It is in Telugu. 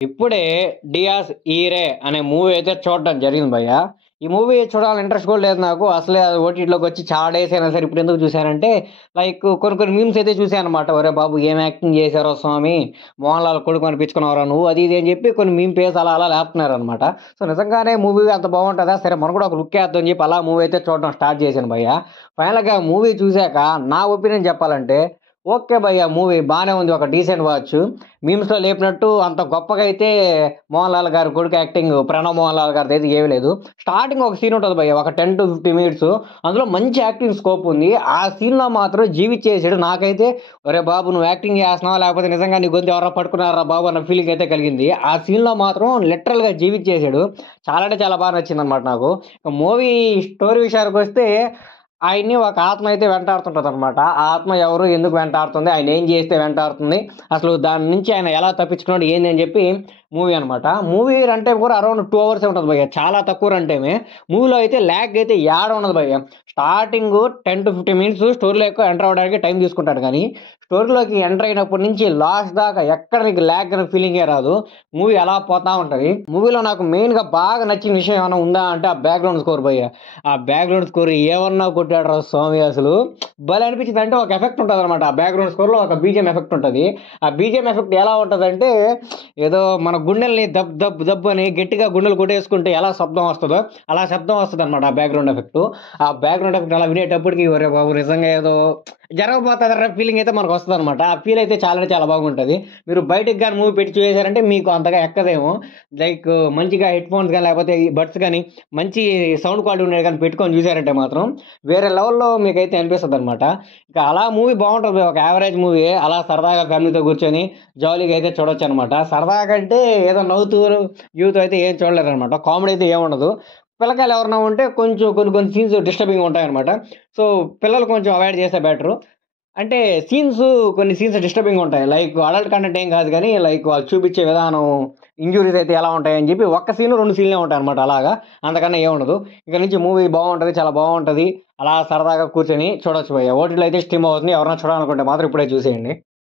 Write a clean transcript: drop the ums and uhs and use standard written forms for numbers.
ఇప్పుడే 'డియాస్ ఈరే' అనే మూవీ అయితే చూడడం జరిగింది భయ్య. ఈ మూవీ చూడాలని ఇంట్రెస్ట్ కూడా లేదు నాకు. అసలే అది ఓటీటీలోకొచ్చి చాలా డేస్ అయినా సరే ఇప్పుడెందుకు చూసానంటే, లైక్ కొన్ని కొన్ని మీమ్స్ అయితే చూసాననమాట. "ఒరేయ్ బాబు! ఏం యాక్టింగ్ చేశారో స్వామి, మోహన్ లాల్ కొడుకు అనిపించుకున్నావురా నువ్వు" అది ఇది అని చెప్పి కొన్ని మీమ్ పేజ్ అలా అలా లేపుతున్నారనమాట. సో, నిజంగానే మూవీ అంత బాగుంటదా? సరే మనం కూడా ఒక లుక్ ఏద్దాం అని చెప్పి అలా మూవీ అయితే చూడడం స్టార్ట్ చేశాను భయ్య. ఫైనల్‌గా మూవీ చూసాక నా ఒపీనియన్ చెప్పాలంటే, ఓకే భయ్య మూవీ బానే ఉంది. ఒక డీసెంట్ వాచ్. మీమ్స్‌లో లేపినట్టు అంత గొప్పగా అయితే మోహన్ లాల్ గారి కొడుకు యాక్టింగ్ 'ప్రణవ్ మోహన్ లాల్' గారిదైతే ఏమీ లేదు. స్టార్టింగ్ ఒక సీన్ ఉంటది భయ్య. ఒక 10-15 మినిట్స్. అందులో మంచి యాక్టింగ్ స్కోప్ ఉంది. ఆ సీన్‌లో మాత్రం జీవిచ్చేసాడు. నాకైతే ఒరేయ్ బాబు! నువ్వు యాక్టింగ్ చేస్తున్నావా? లేకపోతే నిజంగా నీ గొంతు ఎవరో పట్టుకున్నారా బాబు అన్న ఫీలింగ్ అయితే కలిగింది. ఆ సీన్‌లో మాత్రం లిటరల్‌గా జీవిచ్చేసాడు. చాలా అంటే చాలా బాగా నచ్చిందనమాట నాకు. ఇక మూవీ స్టోరీ విషయానికొస్తే ఆయన్ని ఒక ఆత్మ అయితే వెంటాడుతుంటదనమాట. ఆ ఆత్మ ఎవరు? ఎందుకు వెంటాడుతుంది? ఆయన ఏం చేస్తే వెంటాడుతుంది? అసలు దాని నుంచి ఆయన ఎలా తప్పించుకున్నాడు? ఏంది అని చెప్పి మూవీ అనమాట. మూవీ రన్ టైమ్ కూడా అరౌండ్ 2 అవర్సే ఉంటది భయ్య. చాలా తక్కువ రన్ టైమే. మూవీలో అయితే ల్యాగ్ అయితే ఏడ ఉండదు భయ్య. స్టార్టింగ్ 10-15 మినిట్స్ స్టోరీలో ఎక్కువ ఎంటర్ అవ్వడానికి టైం తీసుకుంటాడు గానీ, స్టోరీలోకి ఎంటర్ అయినప్పటి నుంచి లాస్ట్ దాకా ఎక్కడ నీకు ల్యాగ్ అనే ఫీలింగే రాదు. మూవీ అలా పోతా ఉంటది. మూవీలో నాకు మెయిన్‌గా బాగా నచ్చిన విషయం ఏమైనా ఉందా అంటే ఆ బ్యాక్‌గ్రౌండ్ స్కోర్ భయ్య. ఆ బ్యాక్‌గ్రౌండ్ స్కోర్ ఏమన్నా కొట్టాడురా స్వామి అసలు. భలే అనిపించింది. అంటే ఒక ఎఫెక్ట్ ఉంటదనమాట. ఆ బ్యాక్‌గ్రౌండ్ స్కోర్‌లో ఒక బీజీఎం ఎఫెక్ట్ ఉంటది. ఆ బీజీఎం ఎఫెక్ట్ ఎలా ఉంటదంటే, ఏదో మన గుండెల్ని దబ్ దబ్ దబ్ అని గట్టిగా గుండెలు కొట్టేసుకుంటే ఎలా శబ్దం వస్తదో, అలా శబ్దం వస్తదనమాట ఆ బ్యాక్‌గ్రౌండ్ ఎఫెక్ట్. ఆ బ్యాక్‌గ్రౌండ్ ఎఫెక్ట్ అలా వినేటప్పటికి ఒరేయ్ బాబు! నిజంగా ఏదో జరగబోతదన్న ఫీలింగ్ అయితే మనకొస్తదనమాట. ఆ ఫీల్ అయితే చాలా అంటే చాలా బాగుంటది. మీరు బయటకి గాని మూవీ పెట్టి చూసేసారంటే మీకు అంతగా ఎక్కదేమో. లైక్ మంచిగా హెడ్‌ఫోన్స్ గాని లేకపోతే ఈ బడ్స్ గాని మంచి సౌండ్ క్వాలిటీ ఉండేది గాని పెట్టుకొని చూసారంటే మాత్రం వేరే లెవెల్‌లో మీకైతే అనిపిస్తదనమాట. ఇక అలా మూవీ బావుంటది. ఒక యావరేజ్ మూవీ. అలా సరదాగా ఫ్యామిలీతో కూర్చొని జాలీగా అయితే చూడొచ్చనమాట. సరదాగా అంటే ఏదో నవ్వుతూ, గీవుతూ అయితే ఏం చూడలేరనమాట. కామెడీ అయితే ఏముండదు. పిల్లకాయలు ఎవరైనా ఉంటే కొంచెం కొన్ని కొన్ని సీన్స్ డిస్టర్బింగ్‌గా ఉంటాయనమాట. సో, పిల్లలు కొంచెం అవాయిడ్ చేస్తే బెటరు. అంటే కొన్ని సీన్స్ డిస్టర్బింగ్‌గా ఉంటాయి. లైక్ అడల్ట్ కంటెంట్ ఏం కాదు గానీ, లైక్ వాళ్ళు చూపిచ్చే విధానం, ఇంజ్యూరీస్ అయితే ఎలా ఉంటాయని చెప్పి ఒక్క సీను, 2 సీన్‌లే ఉంటాయనమాట అలాగా. అంతకన్నా ఏముండదు. ఇక నుంచి మూవీ బావుంటది. చాలా బావుంటది. అలా సరదాగా కూర్చొని చూడొచ్చు భయ్య. ఓటీటీలో అయితే స్ట్రీమ్ అవుతుంది. ఎవరైనా చూడాలనుకుంటే మాత్రం ఇప్పుడే చూసేయండి.